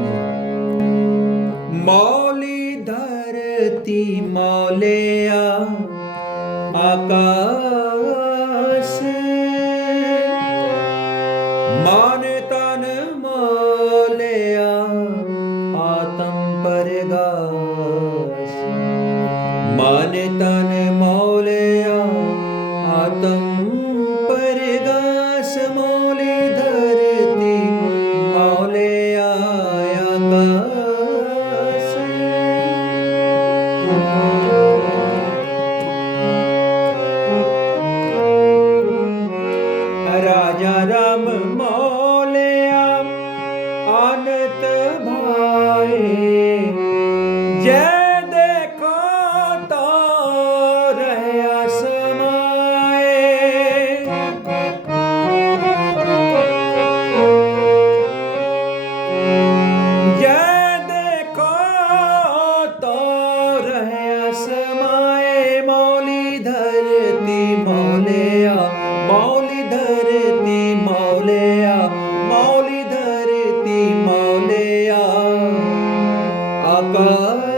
ਹਾਂਜੀ। मौली धरती मौलिया आकाश, मन तन मौलिया आत्म परगास, मन तन मौलिया आत्म परगास, मौली धरती मौलिया आकाश। राजा राम मौलिया अनंत भाए, जय देखो तो रहया समाए। जय देखो तो रहया समाए, मौली धरती मौलिया, मौली धरती मौलिया, मौली धरती मौलिया आकाश।